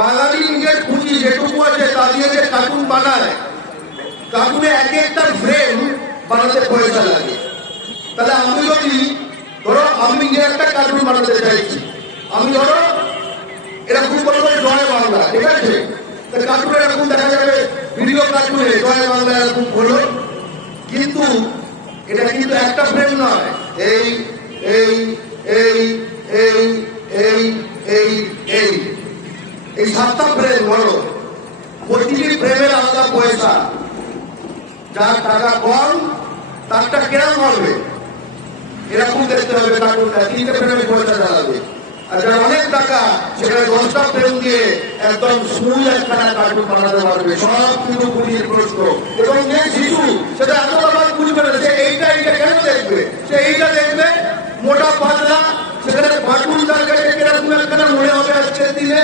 বাঙালি নিজের পুঁজি যেটুকু আছে তা দিয়ে যে কার্টুন বানায়, কার্টুনে এক একটা ফ্রেম বানাতে পয়সা লাগে। তাহলে আমি যদি ধরো আমি নিজে একটা কার্টুন বানাতে চাইছি, আমি ধরো এরকম বলবো জয় বাংলা, ঠিক আছে? কার্টুন এরকম দেখা যাবে, ভিডিও কার্টুনে জয় বাংলা এরকম হলো, কিন্তু এটা কিন্তু একটা ফ্রেম নয়, এই এই এই এই এই এই এই এই 7টা ফ্রেম হলো, প্রতিটি ফ্রেমের আলাদা পয়সা। যার টাকা কম তারটা কেরম হবে, এরকম দেখতে হবে কার্টুনটা, 3টে ফ্রেমের পয়সা চালাবে। আর যার অনেক টাকা সেখানে 10টা ফ্রেম দিয়ে একদম স্মুথ একখানা কার্টুন বানাতে পারবে, সব কিছু পুঁজির প্রশ্ন। এবং যে শিশু সেটা এতটা বুঝবে না, সে এইটা কেন দেখবে, সে এইটা দেখবে মোটা পাতলা, সেখানে কার্টুন তার কাছে কিরকম একখানা মনে হবে আজকের দিনে।